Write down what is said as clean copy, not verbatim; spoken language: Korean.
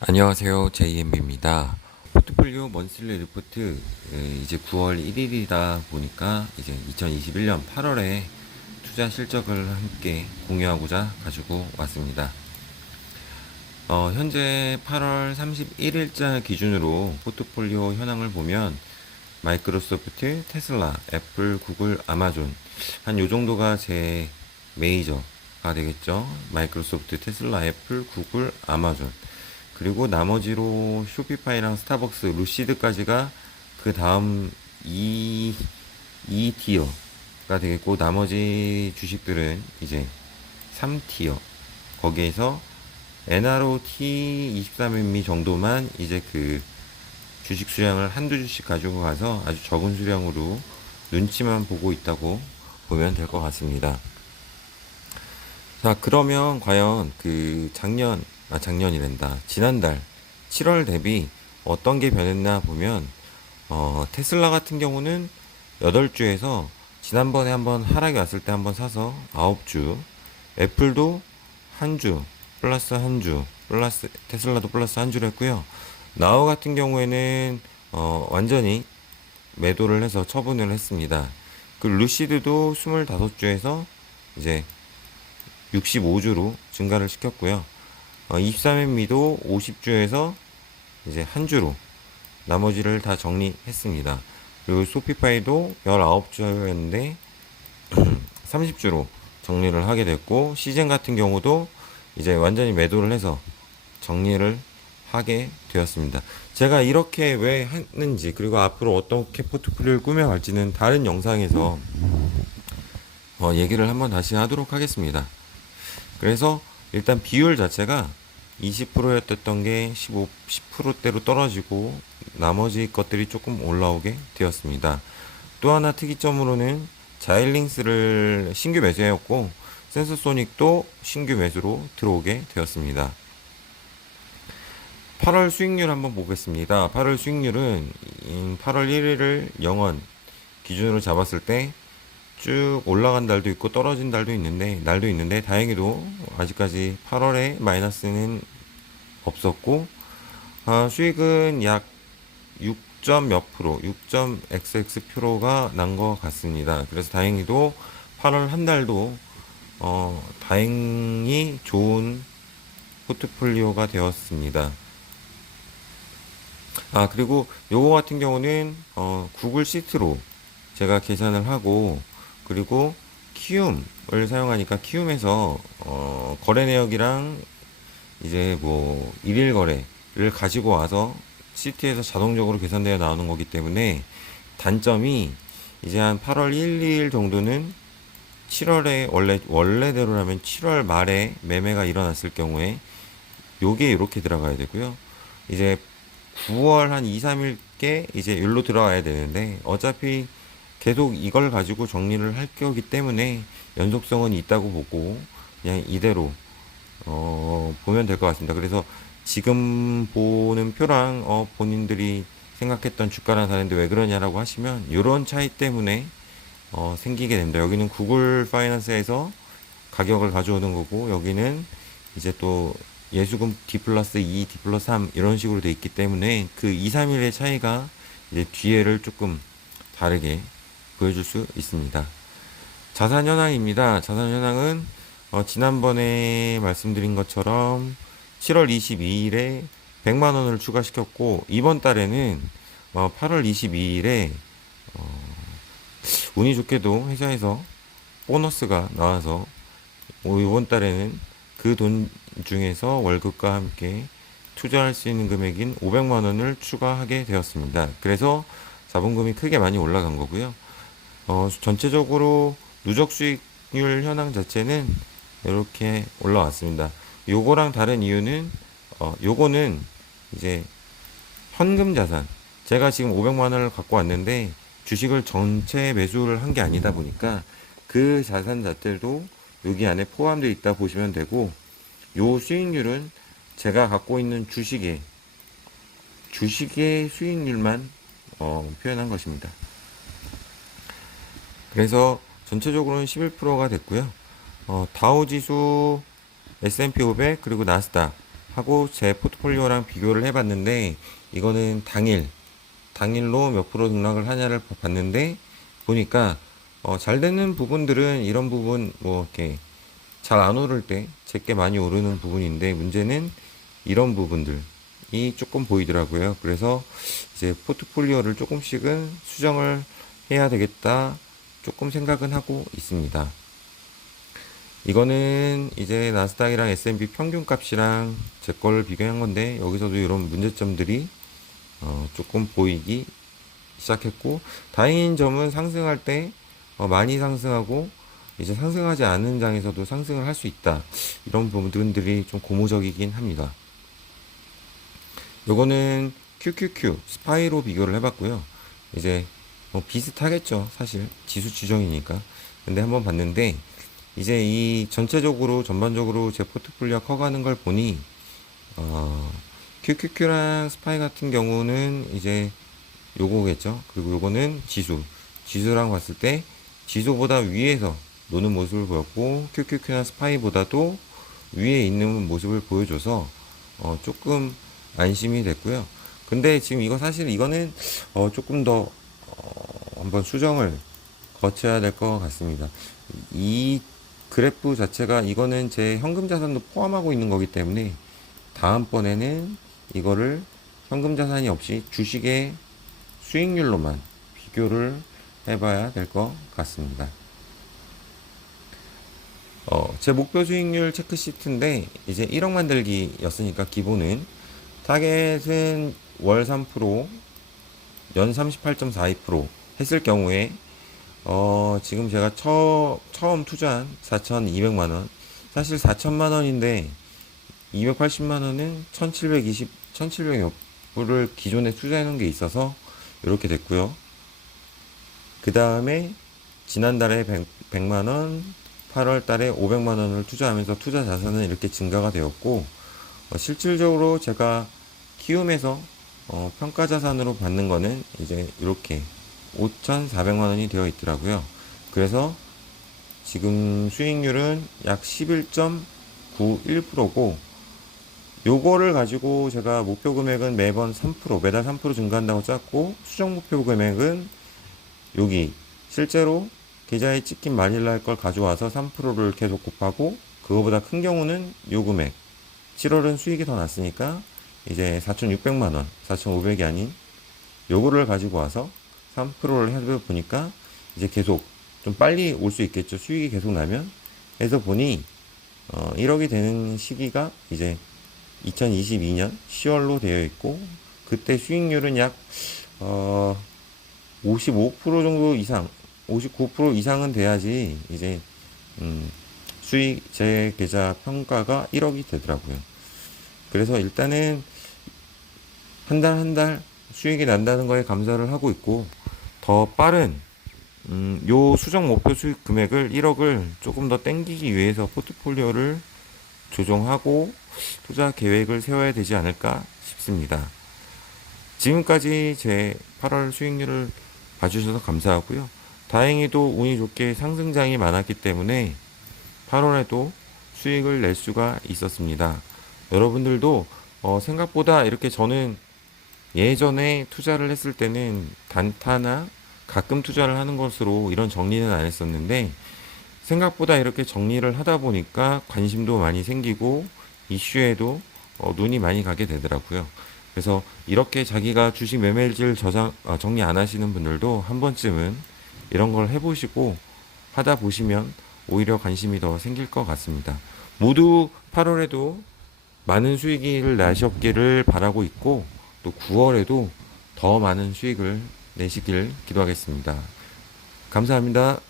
안녕하세요. JMB입니다. 포트폴리오 먼슬리 리포트 이제 9월 1일이다 보니까 이제 2021년 8월에 투자 실적을 함께 공유하고자 가지고 왔습니다. 현재 8월 31일자 기준으로 포트폴리오 현황을 보면 마이크로소프트, 테슬라, 애플, 구글, 아마존 한 요 정도가 제 메이저가 되겠죠. 마이크로소프트, 테슬라, 애플, 구글, 아마존. 그리고 나머지로 쇼피파이랑 스타벅스, 루시드까지가 그 다음 2티어가 되겠고, 나머지 주식들은 이제 3티어. 거기에서 NROT 23MB 정도만 이제 그 주식 수량을 한두 주씩 가지고 가서 아주 적은 수량으로 눈치만 보고 있다고 보면 될 것 같습니다. 자, 그러면 과연 그 작년이란다. 지난달 7월 대비 어떤 게 변했나 보면, 테슬라 같은 경우는 8주에서 지난번에 한번 하락이 왔을 때 한번 사서 9주, 애플도 한 주, 플러스 한 주, 플러스, 테슬라도 플러스 한 주를 했고요. 나우 같은 경우에는, 완전히 매도를 해서 처분을 했습니다. 그 루시드도 25주에서 이제 65주로 증가를 시켰고요. 23MB도 50주에서 이제 한 주로 나머지를 다 정리했습니다. 그리고 소피파이도 19주였는데 30주로 정리를 하게 됐고, 시즌 같은 경우도 이제 완전히 매도를 해서 정리를 하게 되었습니다. 제가 이렇게 왜 했는지, 그리고 앞으로 어떻게 포트폴리오를 꾸며갈지는 다른 영상에서 얘기를 한번 다시 하도록 하겠습니다. 그래서 일단 비율 자체가 20%였던 게 15, 10%대로 떨어지고 나머지 것들이 조금 올라오게 되었습니다. 또 하나 특이점으로는 자일링스를 신규 매수했고, 센서소닉도 신규 매수로 들어오게 되었습니다. 8월 수익률 한번 보겠습니다. 8월 수익률은 8월 1일을 0원 기준으로 잡았을 때 쭉 올라간 달도 있고 떨어진 날도 있는데 다행히도 아직까지 8월에 마이너스는 없었고, 수익은 약 6점 몇 프로, 6.xx%가 난 것 같습니다. 그래서 다행히도 8월 한 달도 다행히 좋은 포트폴리오가 되었습니다. 그리고 요거 같은 경우는 구글 시트로 제가 계산을 하고, 그리고 키움을 사용하니까 키움에서 거래 내역이랑 이제 뭐 일일 거래를 가지고 와서 시트에서 자동적으로 계산되어 나오는 거기 때문에, 단점이 이제 한 8월 1, 2일 정도는 7월에 원래대로라면 7월 말에 매매가 일어났을 경우에 요게 이렇게 들어가야 되고요. 이제 9월 한 2, 3일께 이제 일로 들어와야 되는데, 어차피 계속 이걸 가지고 정리를 할 거기 때문에 연속성은 있다고 보고 그냥 이대로 보면 될 것 같습니다. 그래서 지금 보는 표랑 본인들이 생각했던 주가랑 다른데 왜 그러냐라고 하시면, 이런 차이 때문에 생기게 됩니다. 여기는 구글 파이낸스에서 가격을 가져오는 거고, 여기는 이제 또 예수금 D 플러스 2, D 플러스 3 이런 식으로 돼 있기 때문에 그 2, 3일의 차이가 이제 뒤에를 조금 다르게 보여줄 수 있습니다. 자산 현황입니다. 자산 현황은 지난번에 말씀드린 것처럼 7월 22일에 100만 원을 추가시켰고, 이번 달에는 8월 22일에 운이 좋게도 회사에서 보너스가 나와서 이번 달에는 그 돈 중에서 월급과 함께 투자할 수 있는 금액인 500만 원을 추가하게 되었습니다. 그래서 자본금이 크게 많이 올라간 거고요. 전체적으로 누적 수익률 현황 자체는 이렇게 올라왔습니다. 요거랑 다른 이유는, 요거는 이제 현금 자산. 제가 지금 500만 원을 갖고 왔는데 주식을 전체 매수를 한 게 아니다 보니까 그 자산 자체도 여기 안에 포함되어 있다 보시면 되고, 요 수익률은 제가 갖고 있는 주식의 수익률만 표현한 것입니다. 그래서 전체적으로는 11%가 됐고요. 다우지수, S&P 500, 그리고 나스닥 하고 제 포트폴리오랑 비교를 해봤는데 이거는 당일로 몇 프로 등락을 하냐를 봤는데 보니까 잘 되는 부분들은 이런 부분 뭐 이렇게 잘 안 오를 때 제게 많이 오르는 부분인데 문제는 이런 부분들이 조금 보이더라고요. 그래서 이제 포트폴리오를 조금씩은 수정을 해야 되겠다 조금 생각은 하고 있습니다. 이거는 이제 나스닥이랑 S&P 평균 값이랑 제 거를 비교한 건데 여기서도 이런 문제점들이 조금 보이기 시작했고 다행인 점은 상승할 때 많이 상승하고 이제 상승하지 않은 장에서도 상승을 할 수 있다. 이런 부분들이 좀 고무적이긴 합니다. 요거는 QQQ 스파이로 비교를 해봤고요. 이제 뭐 비슷하겠죠. 사실 지수 추정이니까. 근데 한번 봤는데 이제 이 전체적으로 전반적으로 제 포트폴리오가 커가는 걸 보니 QQQ랑 스파이 같은 경우는 이제 요거겠죠. 그리고 요거는 지수랑 봤을 때 지수보다 위에서 노는 모습을 보였고 QQQ나 스파이보다도 위에 있는 모습을 보여줘서 조금 안심이 됐고요. 근데 지금 이거 사실 이거는 조금 더 한번 수정을 거쳐야 될 것 같습니다. 이 그래프 자체가 이거는 제 현금 자산도 포함하고 있는 거기 때문에 다음번에는 이거를 현금 자산이 없이 주식의 수익률로만 비교를 해봐야 될 것 같습니다. 제 목표 수익률 체크 시트인데 이제 1억 만들기였으니까 기본은 타겟은 월 3%, 연 38.42% 했을 경우에 지금 제가 처음 투자한 4,200만 원, 사실 4천만 원인데 280만 원은 1,700몇 불을 기존에 투자해 놓은 게 있어서 이렇게 됐고요. 그 다음에 지난달에 100만 원, 8월 달에 500만 원을 투자하면서 투자 자산은 이렇게 증가가 되었고 실질적으로 제가 키움에서 평가 자산으로 받는 거는 이제 이렇게 5,400만 원이 되어 있더라고요. 그래서 지금 수익률은 약 11.91%고 요거를 가지고 제가 목표 금액은 매번 3%, 매달 3% 증가한다고 짰고 수정 목표 금액은 여기 실제로 계좌에 찍힌 말일날 걸 가져와서 3%를 계속 곱하고 그거보다 큰 경우는 요 금액 7월은 수익이 더 났으니까 이제 4,600만 원, 4,500이 아닌 요거를 가지고 와서 3%를 해서 보니까 이제 계속 좀 빨리 올 수 있겠죠. 수익이 계속 나면. 해서 보니 1억이 되는 시기가 이제 2022년 10월로 되어 있고 그때 수익률은 약 55% 정도 이상, 59% 이상은 돼야지 이제 수익 제 계좌 평가가 1억이 되더라고요. 그래서 일단은 한 달 수익이 난다는 거에 감사를 하고 있고 더 빠른 요 수정 목표 수익 금액을 1억을 조금 더 땡기기 위해서 포트폴리오를 조정하고 투자 계획을 세워야 되지 않을까 싶습니다. 지금까지 제 8월 수익률을 봐주셔서 감사하고요. 다행히도 운이 좋게 상승장이 많았기 때문에 8월에도 수익을 낼 수가 있었습니다. 여러분들도 생각보다 이렇게 저는 예전에 투자를 했을 때는 단타나 가끔 투자를 하는 것으로 이런 정리는 안 했었는데 생각보다 이렇게 정리를 하다 보니까 관심도 많이 생기고 이슈에도 눈이 많이 가게 되더라고요. 그래서 이렇게 자기가 주식 매매일지를 정리 안 하시는 분들도 한 번쯤은 이런 걸 해보시고 하다 보시면 오히려 관심이 더 생길 것 같습니다. 모두 8월에도 많은 수익을 나셨기를 바라고 있고 또 9월에도 더 많은 수익을 내시길 기도하겠습니다. 감사합니다.